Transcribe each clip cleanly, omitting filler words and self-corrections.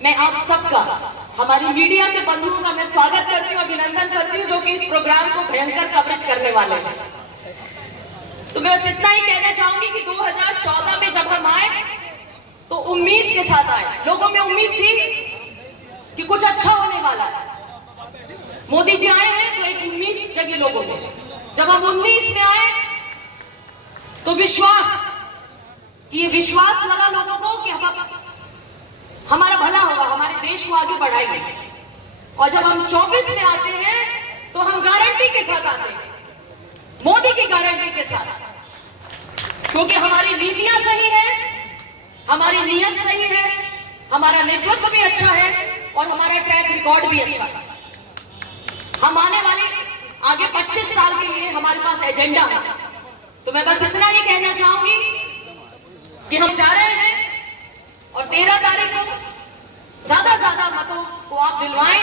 मैं आप सबका, हमारी मीडिया के बंधुओं का मैं स्वागत करती हूँ, अभिनंदन करती हूँ, जो कि इस प्रोग्राम को भयंकर कवरेज करने वाले हैं। तो मैं बस इतना ही कहना चाहूंगी कि 2014 में जब हम आए तो उम्मीद के साथ आए, लोगों में उम्मीद थी कि कुछ अच्छा होने वाला है। मोदी जी आए हैं तो एक उम्मीद जगी लोगों में। जब हम 19 में आए तो ये विश्वास लगा लोगों को कि हमारा भला होगा, हमारे देश को आगे बढ़ाएंगे। और जब हम 24 में आते हैं तो हम गारंटी के साथ आते हैं, मोदी की गारंटी के साथ, क्योंकि हमारी नीतियां सही है, हमारी नीयत सही है, हमारा नेतृत्व भी अच्छा है और हमारा ट्रैक रिकॉर्ड भी अच्छा है। हम आने वाले आगे 25 साल के लिए हमारे पास एजेंडा है। तो मैं बस इतना ही कहना चाहूंगी कि हम जा रहे हैं और 13 तारीख को ज्यादा मतों को आप दिलवाएं,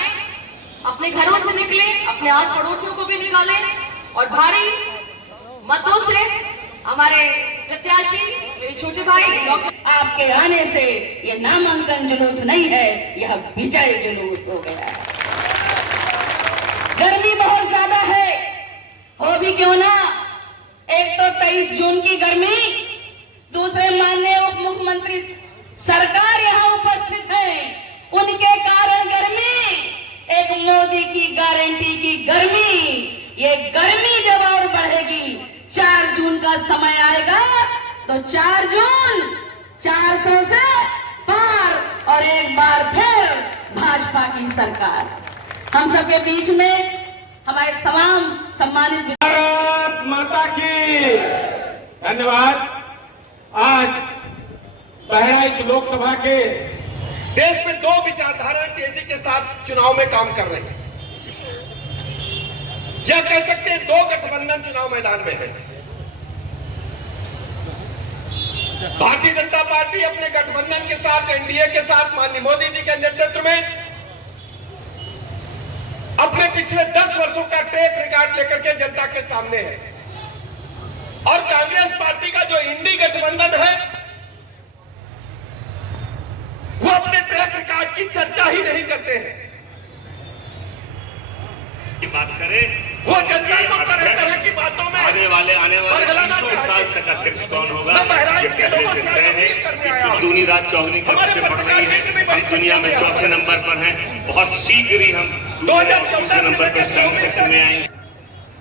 अपने घरों से निकले, अपने आस पड़ोसियों को भी निकालें और भारी मतों से हमारे प्रत्याशी मेरे छोटे भाई डॉक्टर, आपके आने से यह नामांकन जुलूस नहीं है, यह विजय जुलूस हो गया है। गर्मी बहुत ज्यादा है, हो भी क्यों ना। एक तो 23 जून की गर्मी, दूसरे माननीय उप मुख्यमंत्री सरकार यहाँ उपस्थित है, उनके कारण गर्मी, एक मोदी की गारंटी की गर्मी। ये गर्मी जब और बढ़ेगी, 4 जून का समय आएगा तो 4 जून 400 से पार और एक बार फिर भाजपा की सरकार। हम सबके बीच में हमारे तमाम सम्मानित भारत माता की धन्यवाद। आज बहराइच लोकसभा के देश में 2 विचारधाराएं तेजी के साथ चुनाव में काम कर रही हैं। यह कह सकते हैं 2 गठबंधन चुनाव मैदान में है। भारतीय जनता पार्टी अपने गठबंधन के साथ, एनडीए के साथ माननीय मोदी जी के नेतृत्व में अपने पिछले 10 वर्षों का ट्रैक रिकॉर्ड लेकर के जनता के सामने है। और कांग्रेस पार्टी का जो इंडी गठबंधन है वो अपने ट्रैक रिकॉर्ड की चर्चा ही नहीं करते हैं। की बात करें, वो जनता को तरह तरह की बातों में आने वाले 20 साल तक अध्यक्ष कौन होगा, ये पहले से तय है कि दूनी रात चौगनी कब से बढ़ रही है। हम दुनिया में 4थे नंबर पर हैं, बहुत शीघ्र ही हम 2014 नंबर पर सेक्टर में आएंगे।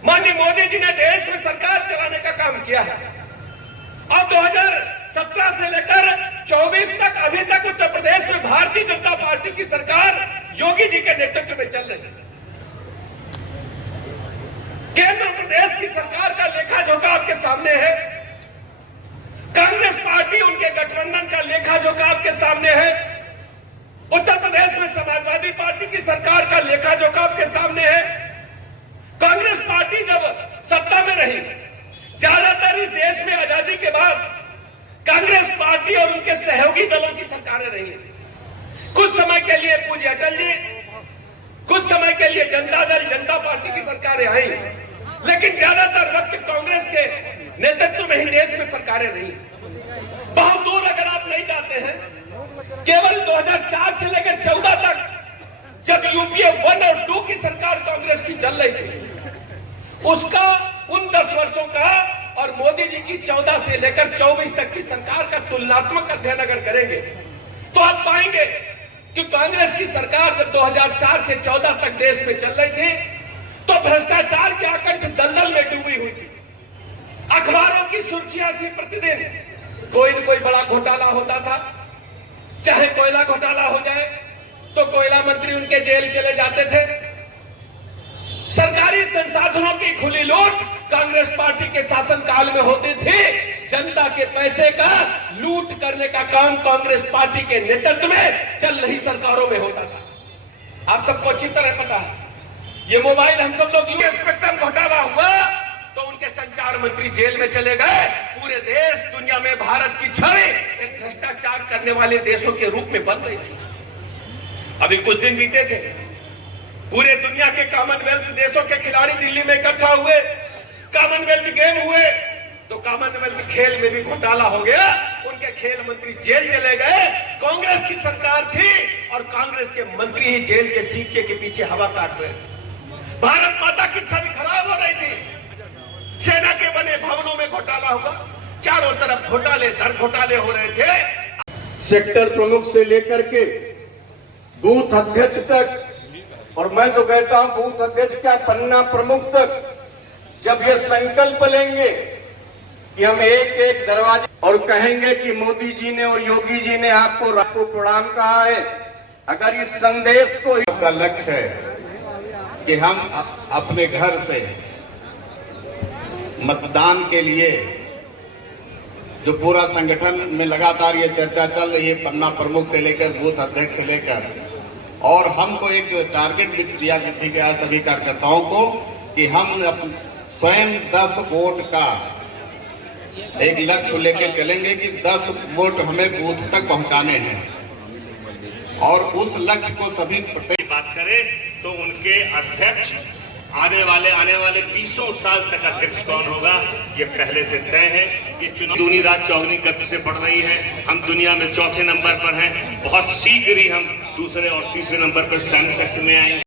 माननीय मोदी जी ने देश में सरकार चलाने का काम किया है और 2017 से लेकर 24 तक अभी तक उत्तर प्रदेश में भारतीय जनता पार्टी की सरकार योगी जी के नेतृत्व में चल रही है। केंद्र प्रदेश की सरकार का लेखा जोखा आपके सामने है, कांग्रेस पार्टी उनके गठबंधन का लेखा जोखा आपके सामने है, उत्तर प्रदेश में समाजवादी पार्टी की सरकार का लेखा जोखा आपके सामने है। कांग्रेस पार्टी जब सत्ता में रही, ज्यादातर इस देश में आजादी के बाद कांग्रेस पार्टी और उनके सहयोगी दलों की सरकारें रही। कुछ समय के लिए पूज्य अटल जी, कुछ समय के लिए जनता दल, जनता पार्टी की सरकारें आई, लेकिन ज्यादातर वक्त कांग्रेस के नेतृत्व में ही देश में सरकारें रही। बहुत दूर अगर आप नहीं जाते हैं, केवल 2004 से लेकर 14 तक जब यूपीए 1 और 2 की सरकार कांग्रेस की चल रही थी, उसका उन 10 वर्षों का और मोदी जी की 14 से लेकर 24 तक की सरकार का तुलनात्मक अध्ययन अगर करेंगे तो आप पाएंगे कि कांग्रेस की सरकार जब 2004 से 14 तक देश में चल रही थी तो भ्रष्टाचार के आकंठ दलदल में डूबी हुई थी। अखबारों की सुर्खियां थी, प्रतिदिन कोई न कोई बड़ा घोटाला होता था। चाहे कोयला घोटाला हो जाए तो कोयला मंत्री उनके जेल चले जाते थे। सरकारी संसाधनों की खुली लूट कांग्रेस पार्टी के शासनकाल में होती थी। जनता के पैसे का लूट करने का काम कांग्रेस पार्टी के नेतृत्व में चल रही सरकारों में होता था। आप सबको अच्छी तरह पता है, ये मोबाइल हम सब लोग स्पेक्ट्रम घोटाला हुआ तो उनके संचार मंत्री जेल में चले गए। पूरे देश दुनिया में भारत की छवि एक भ्रष्टाचार करने वाले देशों के रूप में बन रही थी। अभी कुछ दिन बीते थे, पूरे दुनिया के कॉमनवेल्थ देशों के खिलाड़ी दिल्ली में इकट्ठा हुए, कॉमनवेल्थ गेम हुए, तो कॉमनवेल्थ खेल में भी घोटाला हो गया। उनके खेल मंत्री जेल चले गए। कांग्रेस की सरकार थी और कांग्रेस के मंत्री ही जेल के सींचे के पीछे हवा काट रहे थे। भारत माता की छवि खराब हो रही थी। सेना के बने भवनों में घोटाला होगा, चारों तरफ घोटाले दर घोटाले हो रहे थे। सेक्टर प्रमुख से लेकर के बूथ अध्यक्ष तक, और मैं तो कहता हूं बूथ अध्यक्ष क्या पन्ना प्रमुख तक, जब ये संकल्प लेंगे कि हम एक एक दरवाजे और कहेंगे कि मोदी जी ने और योगी जी ने आपको प्रणाम कहा है, अगर इस संदेश को का लक्ष्य है कि हम अपने घर से मतदान के लिए जो पूरा संगठन में लगातार ये चर्चा चल रही है, पन्ना प्रमुख से लेकर बूथ अध्यक्ष से लेकर, और हमको एक टारगेट भी दिया गया सभी कार्यकर्ताओं को कि हम स्वयं 10 वोट का एक लक्ष्य लेकर चलेंगे कि 10 वोट हमें बूथ तक पहुंचाने हैं, और उस लक्ष्य को सभी बात करें तो उनके अध्यक्ष आने वाले 20 साल तक अध्यक्ष कौन होगा ये पहले से तय है। ये चुनाव दूनी रात चौगनी गति से बढ़ रही है। हम दुनिया में चौथे नंबर पर हैं। बहुत शीघ्र ही हम दूसरे और तीसरे नंबर पर सैन्य शक्ति में आएंगे।